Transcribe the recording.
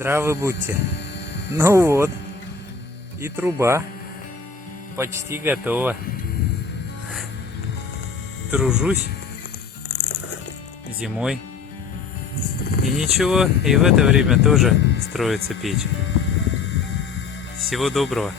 Здравы будьте. Ну вот, и труба почти готова. Тружусь зимой. И ничего, и в это время тоже строится печь. Всего доброго.